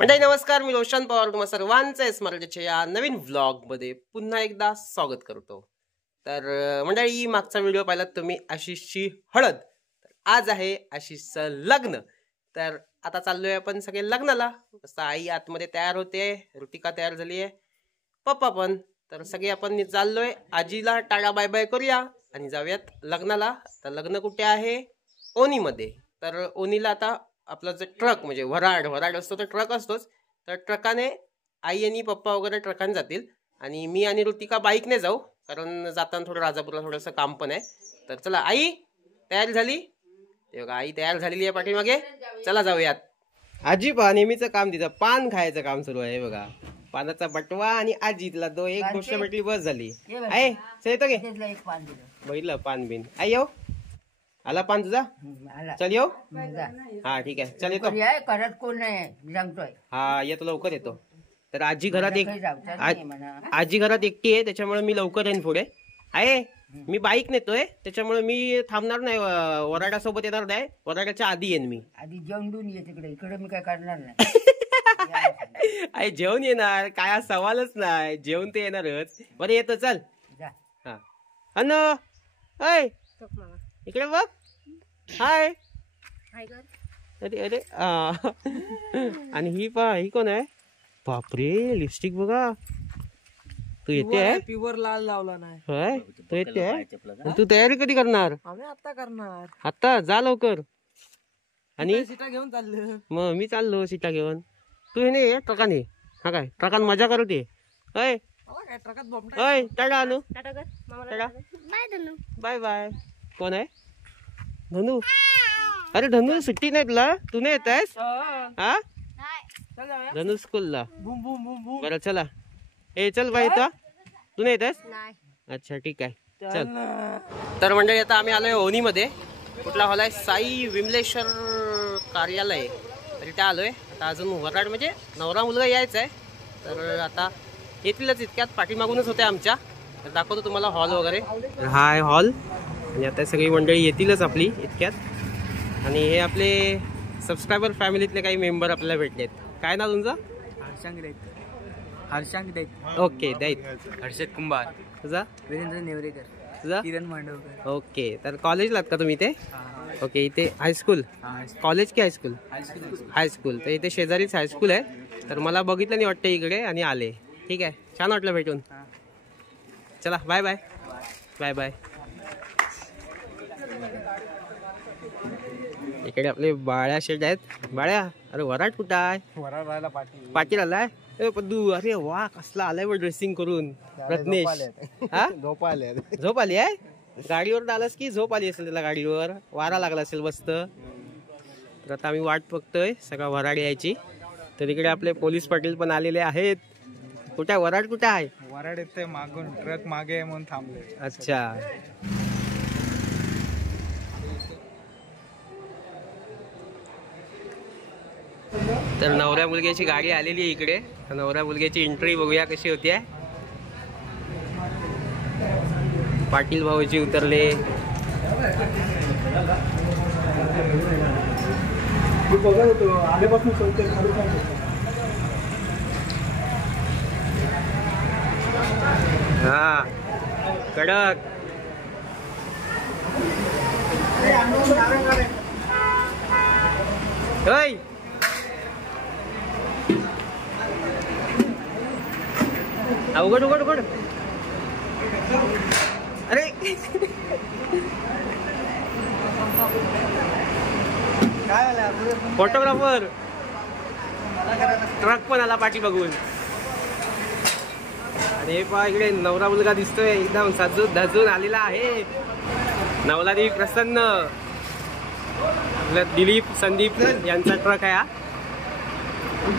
मंडळी नमस्कार, मी रोशन पवार तुम्हा सर्वांचे स्मरणेच्या या नवीन व्लॉगमध्ये पुन्हा एकदा स्वागत करतो। तर मंडळी मागचा व्हिडिओ पाहिलात तुम्ही आशिषची हळद, आज आहे आशिषचं लग्न। तर आता चाललोय आपण सगळे लग्नाला। तसं आई आतमध्ये तयार होते, ऋतिका तयार झाली आहे, पप्पा पण। तर सगळे आपण चाललोय, आजीला टाटा बाय बाय करूया आणि जाऊयात लग्नाला। तर लग्न कुठे आहे? ओनीमध्ये। तर ओनीला आता आपला जो ट्रक म्हणजे वराड असतो तो ट्रक असतोच, तर ट्रकाने आई आणि पप्पा वगैरे ट्रकाने जातील आणि मी आणि ऋतिका बाईकने जाऊ, कारण जाताना थोडं राजापूरला थोडंसं काम पण आहे। तर चला, आई तयार झाली? ते बघा आई तयार झालेली आहे पाठीमागे, चला जाऊयात। आजी पहा नेहमीचं काम तिचं पान खायचं काम सुरू आहे बघा, पानाचा बटवा आणि आजी तिला दो एक गोष्ट भेटली बस झाली। आहे येतो गे बघितलं पान बिन। आई येऊ आला पान तुझा? चल येऊ? हा ठीक आहे, चल येतो। करत कोण नाही सांगतोय। हा येतो, लवकर येतो। तर आजी घरात आजी घरात एकटी आहे, त्याच्यामुळे मी लवकर येईन पुढे। आहे मी बाईक नेतोय, त्याच्यामुळे मी थांबणार नाही, वराडासोबत येणार नाही, वराडाच्या आधी येईन मी। आधी जेवण ये तिकडे, इकडे मी काय करणार नाही। आई जेवण येणार काय, हा सवालच नाही, जेवण ते येणारच। बरं येतो, चल। हा अन इकडे बघ, हाय। अरे अरे आणि ही पहा, ही कोण आहे? बापरे, लिपस्टिक बघा। तू येते आहे? प्युअर लाल लावला नाही होय, तू येते आहे? तू तयारी कधी करणार? आम्ही आता करणार। आता जा लवकर। आणि सीटा घेऊन चाललो। मग मी चाललो सीटा घेऊन, तू हे नाही ट्रकाने। हा काय ट्रकान मजा करते? होय होय, टाटा अनु, टाटा बाय बाय। कोण आहे? धनु? अरे धनु सुट्टी नाही तुला? तू नाही येत आहेस? हा धनु स्कूलला? बरं चला, ए चल बाई, येतो तू नाही येत आहेस? अच्छा ठीक आहे, चल। तर मंडळी आता आम्ही आलोय ओनीमध्ये। कुठला हॉल आहे? साई विमलेश्वर कार्यालय, तर इथे आलोय। आता अजून वराड म्हणजे नवरा मुलगा यायचा आहे, तर आता येतीलच इतक्यात, पाठीमागूनच होते आमच्या। तर दाखवतो तुम्हाला हॉल वगैरे। हा आहे हॉल आणि आता सगळी मंडळी येतीलच आपली इतक्यात। आणि हे आपले सबस्क्रायबर फॅमिलीतले काही मेंबर आपल्याला भेटलेत। काय नाव तुमचं? हर्षांक दैत। ओके दैत। हर्षद कुंभार। तुझा? वीरेंद्र नेवरेकर। तुझा? किरण मांडवकर। ओके, तर कॉलेजलात का तुम्ही इथे? ओके, इथे हायस्कूल? कॉलेज की हायस्कूल? हायस्कूल। तर इथे शेजारीच हायस्कूल आहे, तर मला बघितलं नाही वाटतं इकडे आणि आले। ठीक आहे, छान वाटलं भेटून। चला बाय बाय बाय बाय। इकडे आपले बाळ्या शेट आहेत। बाळ्या, अरे वराड कुठं आहे? वराड राहिला पाटील आलाय? पद्दू, अरे वा कसला आलाय व ड्रेसिंग करून। रत्नेश हा झोप आली आहे? गाडीवर आलास की झोप आली असेल त्याला? गाडीवर वारा लागला असेल मस्त। तर आता आम्ही वाट बघतोय सगळा वराड यायची। तर इकडे आपले पोलीस पाटील पण आलेले आहेत। कुठे वराड कुठे आहे? वराड येते मागून, ट्रक मागे म्हणून थांबले। अच्छा, तर नवऱ्या मुलग्याची गाडी आलेली आहे इकडे। नवऱ्या मुलग्याची एंट्री बघूया कशी होती आहे। पाटील भाऊजी उतरले। हा कडक। होय उघड उघड उघड। अरे फोटोग्राफर ट्रक पण आला पाठी बघून। अरे पहा इकडे नवरा मुलगा दिसतोय, एकदम सजून धजून आलेला आहे। नवलादेवी प्रसन्न, दिलीप संदीप यांचा ट्रक आहे हा।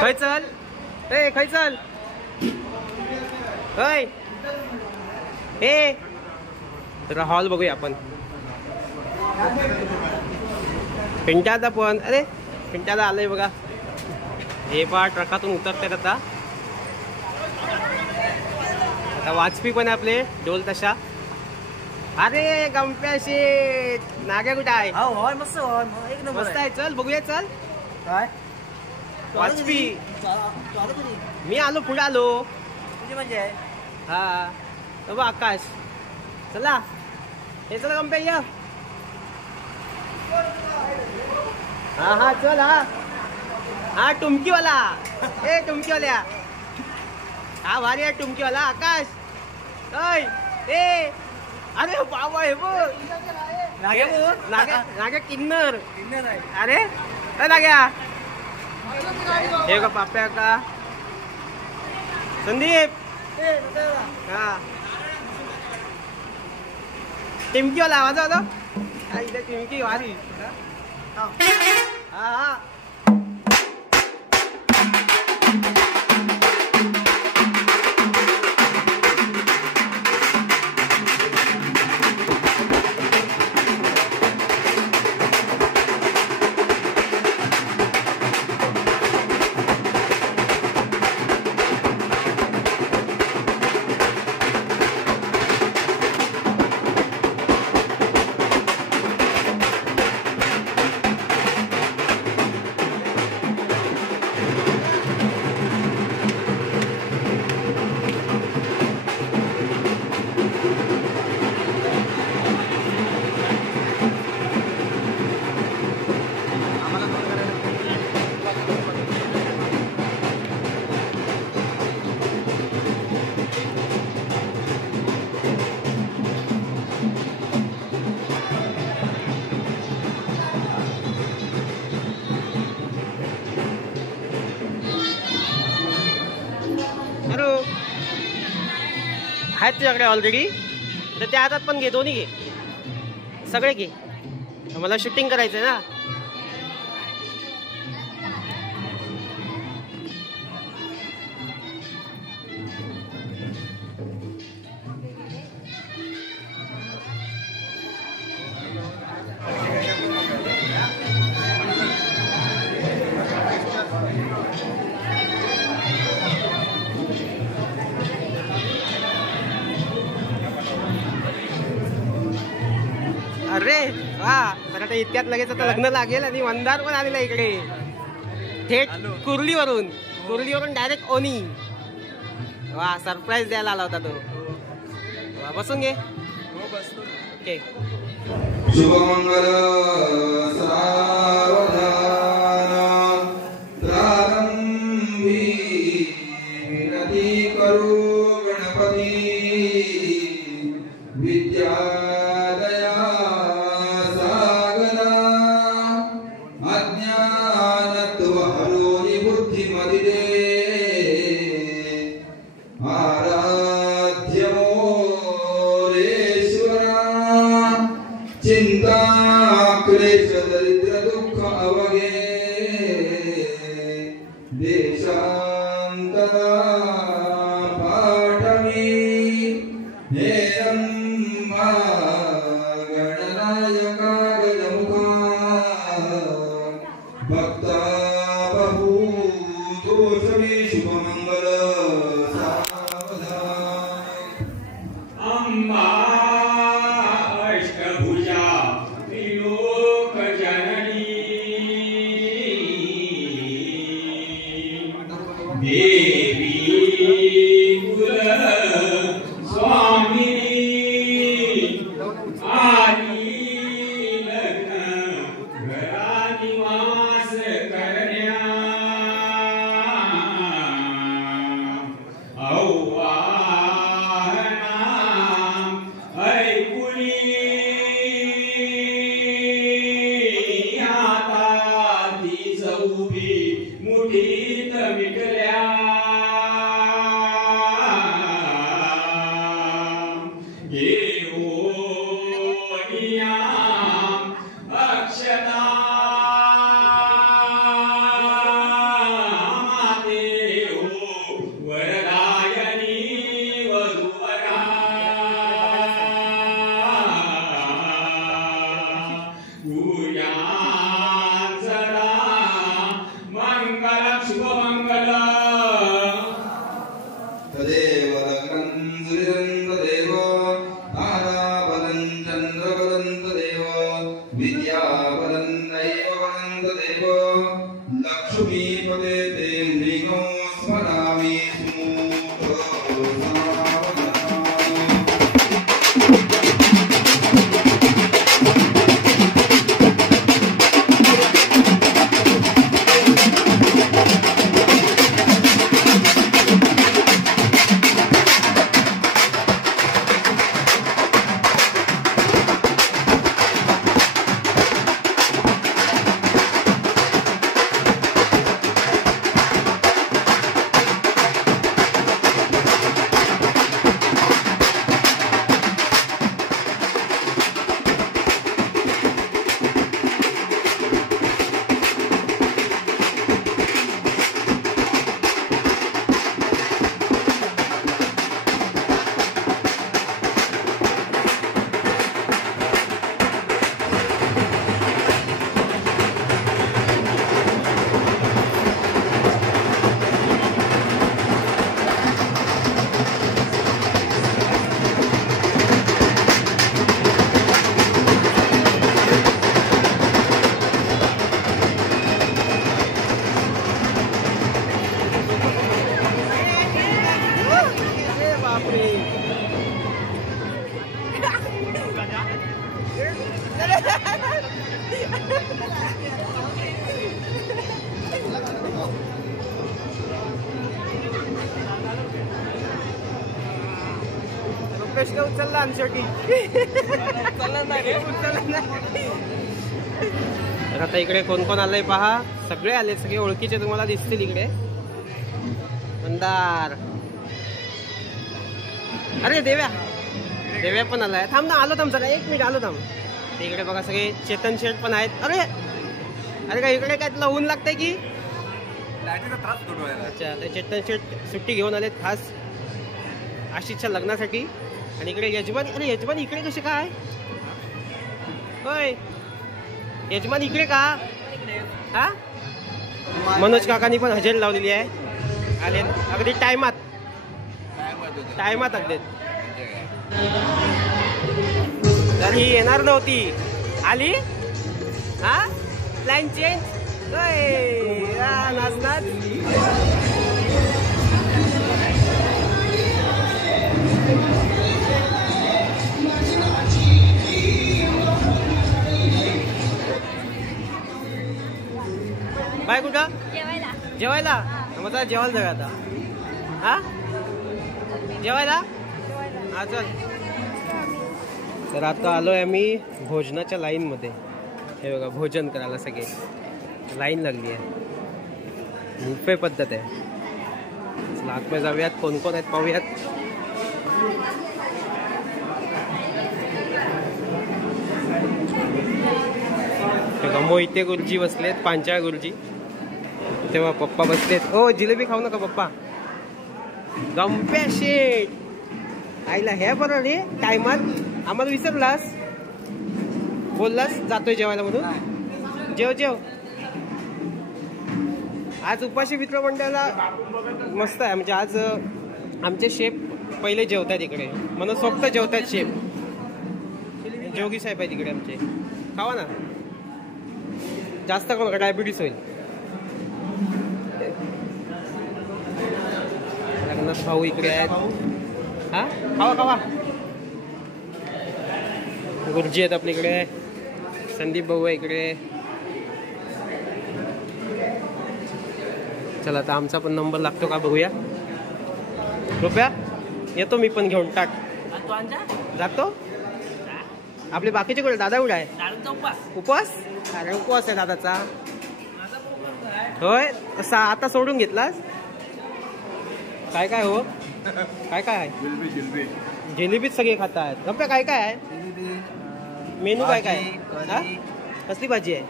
खै चल ए, खै चल होय ए। तर हॉल बघूया आपण। पिंट्याचा पण, अरे पिंट्याला आलंय बघा। हे पहा ट्रकातून उतरतात आता। वाजपी पण आपले ढोल तशा। अरे गंप्या शेट, नाग्या कुठे आहे? मस्त मस्त आहे, चल बघूया, चल काय वाजपी मी आलो पुढे आलो म्हणजे हा बघ आकाश चला हे चला कंपेन हा हा चल हा टुमकीवाला ए टुमकीवाल्या हा भारी आहे टुमकीवाला आकाश ए अरे बाबा हे बघ नाग्या किन्नर अरे नाग्या हे का पाप्या का संदीप हा टिमकीवाला आवाज होता इथे टिमकी वारी हा हा आहेत तुझ्याकडे ऑलरेडी तर त्या हातात पण घे दोन्ही घे सगळे घे मला शूटिंग करायचं आहे ना अरे वा तर आता इतक्यात लगेच आता लग्न लागेल आणि मंदार पण आलेला इकडे थेट कुर्लीवरून डायरेक्ट ओनी वा सरप्राईज द्यायला आला होता तो वा बसून घे ओके शुभमंगल सावधान प्रारंभी विनती करू गणपती विद्यादया सागरा अज्ञानत्व हरोनि बुद्धिमदिदे आराध्य मोरेश्वरा चिंता क्लेश दरिद्र दुःख अवगे देशांतरा पाठवी हे रंभा गणनायका गजमुखा भक्ता बहु दोषमी शुभमंगल सावधान अम्मा अष्टभुजा त्रिलोक जननी देवी कुल स्वामिनी आली लग्न घरा निवास करण्या मुठीत मिटल्या अक्षता माते हो वरदायनी वधूवरा पूजांसरा मंगल शुभमंगल तदेव लग्नं सुरिदं तदेव प्रश्न उचलला शेवटी. तर आता इकडे कोण कोण आलंय पहा. सगळे आले, सगळे ओळखीचे तुम्हाला दिसतील इकडे. मंदार, अरे देव्या पण आलाय. थांब ना, आलो थांब जरा, 1 मिनिट आलो थांब. इकडे बघा सगळे चेतन शेठ पण आहेत. अरे अरे काय इकडे काय तुला ऊन लागतंय की? अच्छा, ते चेतन शेठ सुट्टी घेऊन आलेत खास आशिषच्या लग्नासाठी. आणि इकडे यजमान. अरे यजमान इकडे कसे काय? होय यजमान इकडे का? हा, मनोज काकांनी पण हजेरी लावलेली आहे. आले अगदी टायमात अगदी. तर ही येणार नव्हती, आली. हा, प्लॅन चेंज. नाच. बाय कुठं? जेवायला. मग जेवायला जाऊया आता. हा, जेवायला. हा चल. तर आता आलोय आम्ही भोजनाच्या लाईन मध्ये. हे बघा, भोजन करायला सगळे लाईन लागली आहे. बुफे पद्धत आहे. चला आतमध्ये जाऊयात, कोण कोण आहेत पाहूयात. मोहिते गुरुजी बसलेत, पांचाळ गुरुजी. तेव्हा पप्पा बसलेत. ओ जिलेबी खाऊ नका पप्पा. गंप्या शेठ आईला हे बरं रे, टायमात आम्हाला विसरलास. बोललास जातोय जेवायला म्हणून. जेव. आज उपाशी मित्रमंडळाला मस्त आहे. म्हणजे आज आमचे शेफ पहिले जेवतात इकडे. मनसोक्त जेवतात शेफ. जोगी साहेब आहे तिकडे आमचे. खावा ना, जास्त खाऊ नका, डायबिटीस होईल. लग्नात भाऊ इकडे आहेत. हा, खावा. गुरुजी आहेत आपल्या इकडे. संदीप भाऊ आहे इकडे. चला आता आमचा पण नंबर लागतो का बघूया. रुपया येतो मी पण घेऊन. टाक जातो. आपले बाकीचे कुठे? दादा कुठे आहे? उपवास. अरे उपवास आहे दादाचा. होय, आता सोडून घेतलास? काय हो, काय आहे? जिलेबीच सगळे खात आहेत. रुपया काय आहे मेनू? काय हा, कसली भाजी आहे?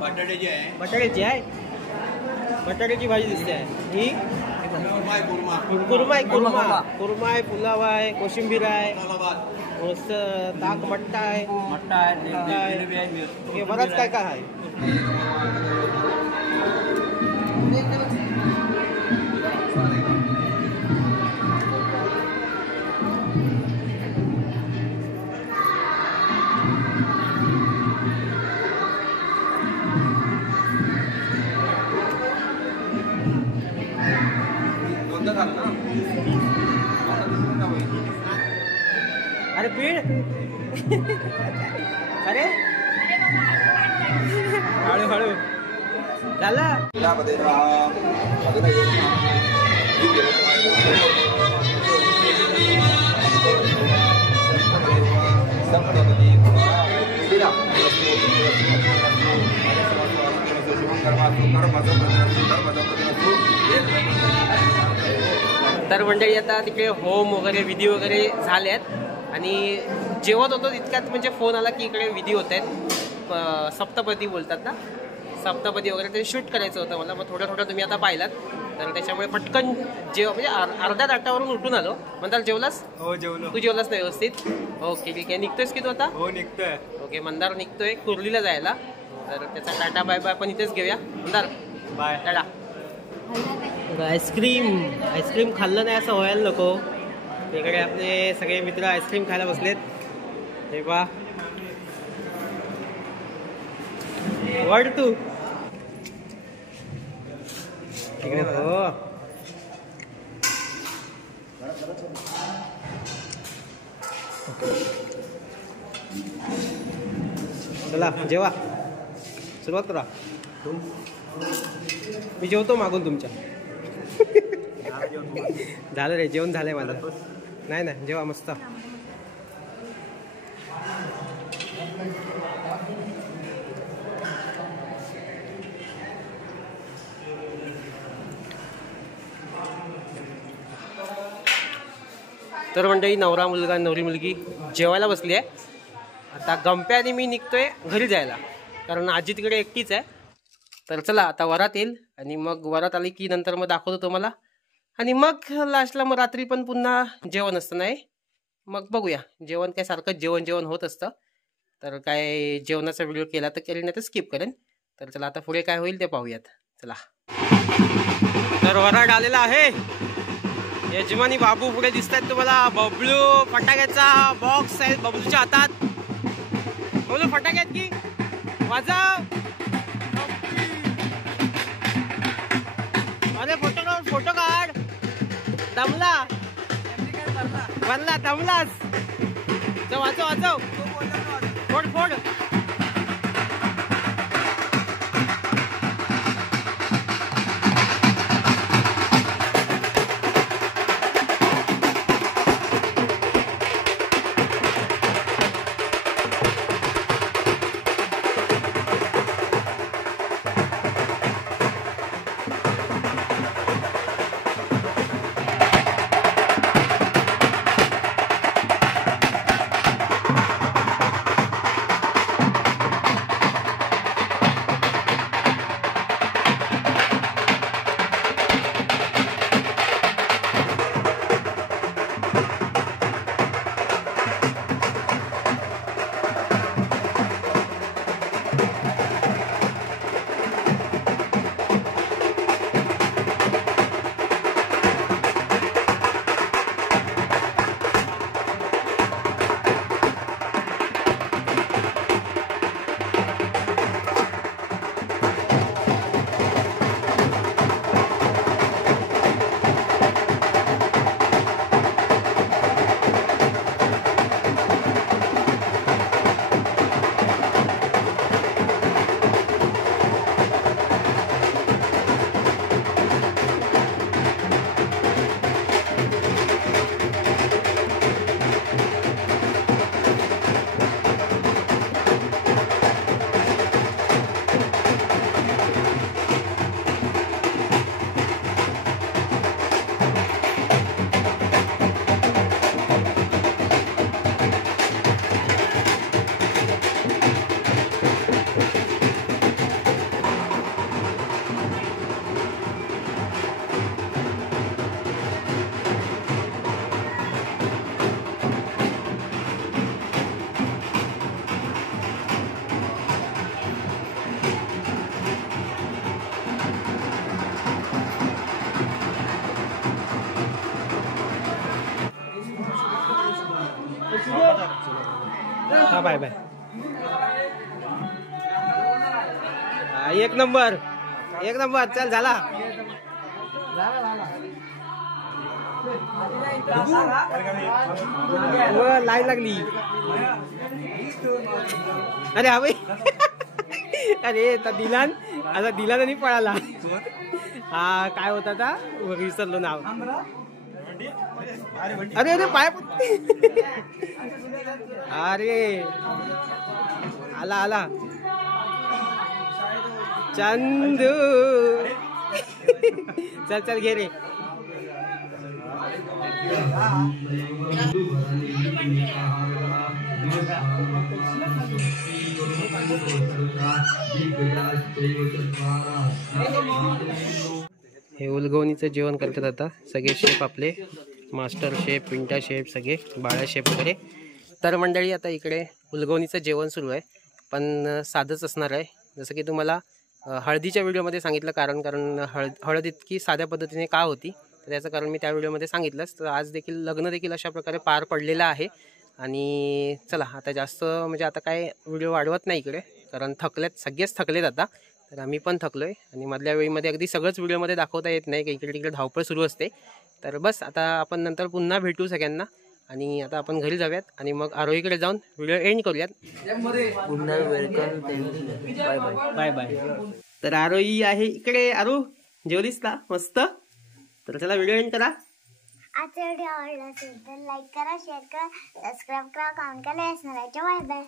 बटाट्याची आहे. बटाट्याची भाजी दिसते आहे ही. कुर्मा आहे, पुलाव आहे, कोशिंबीर आहे, मस्त ताक मट्टा आहे, हे बरंच काय आहे. अरे पीड अरे हळू हळू झालं. तर मंडळी आता तिकडे होम वगैरे विधी वगैरे झाल्यात आणि जेवत होतो तितक्यात म्हणजे फोन आला की इकडे विधी होत आहेत. सप्तपदी बोलतात ना, सप्तपदी वगैरे ते शूट करायचं होतं मला. मग थोडं थोडं तुम्ही आता पाहिलात तर त्याच्यामुळे पटकन म्हणजे अर्ध्या ताटावरून उठून आलो. मंदार जेवलास? हो जेवलो. तू जेवलास ना व्यवस्थित? ओके ठीक आहे. निघतोयस की तू आता? हो निघतोय. ओके मंदार निघतोय कुर्लीला जायला. तर त्याचा टाटा बाय बाय आपण इथेच घेऊया. मंदार बाय. टाटा. आईस्क्रीम खाल्लं नाही असं व्हायला नको. इकडे आपले सगळे मित्र आईस्क्रीम खायला बसलेत. हे पहा वड तू इकडे. हो चला जेवा सुरुवात करा. मी जेवतो मागून तुमच्या. झालं रे जेवण झालंय माझं. नाही ना जेवा मस्त. तर मंडळी नवरा मुलगा नवरी मुलगी जेवायला बसली आहे. आता गंप्या आणि मी निघतोय घरी जायला कारण आजी तिकडे एकटीच आहे. तर चला आता वरात येईल आणि मग वरात आली की नंतर मग दाखवतो तुम्हाला आणि मग लास्टला मग रात्री पण पुन्हा जेवण असतं. नाही मग बघूया जेवण काय सारखं जेवण होत असतं. तर काय जेवणाचा व्हिडिओ केला तर केली नाही तर स्किप करेन. तर चला आता पुढे काय होईल ते पाहूयात. चला. तर वरात आलेला आहे. यजमानी बाबू पुढे दिसत आहेत तुम्हाला. बबलू फटाक्याचा बॉक्स आहे बबलूच्या हातात. बबलू फटाक्यात की वाजव. अरे फोटो काढ. दमला बनला दमलास. वाचव फोड. हा बाय बाय. एक नंबर चल झाला. लाईन लागली. अरे हा भाई अरे दिलान आता दिलान आणि पळाला. हा काय होता आता विसरलो नाव. अरे अरे पाय अरे आला आला चंदू. चल चल घे रे. हे उलगवणीचं जेवण करतात आता सगळे शेफ आपले, मास्टर शेफ, पिंटा शेफ, सगळे बाळा शेफ वगैरे. तर मंडळी आता इकडे उलगवणीचं जेवण सुरू आहे, पण साधंच असणार आहे. जसं की तुम्हाला हळदीच्या व्हिडिओमध्ये सांगितलं, कारण हळद इतकी साध्या पद्धतीने का होती तर त्याचं कारण मी त्या व्हिडिओमध्ये सांगितलंच. तर आज देखील लग्न देखील अशा प्रकारे पार पडलेलं आहे. आणि चला आता जास्त म्हणजे आता काय व्हिडिओ वाढवत नाही इकडे, कारण थकलेत, सगळेच थकलेत आता. तर आम्ही पण थकलो आहे आणि मधल्या वेळीमध्ये अगदी सगळंच व्हिडिओमध्ये दाखवता येत नाही, की इकडे तिकडे धावपळ सुरू असते. तर बस आता आपण नंतर पुन्हा भेटू सगळ्यांना. आणि आता आपण घरी जाऊयात आणि मग आरोहीकडे जाऊन व्हिडिओ एंड करूयात. पुन्हा welcome. Bye bye. Bye bye. तर आरोही आहे इकडे. आरू जेवलीस का? मस्त. तर चला व्हिडिओ एंड करा. आजचा व्हिडिओ आवडला असेल तर लाईक करा, शेअर करा, सबस्क्राईब करा, कमेंट करा. Bye bye.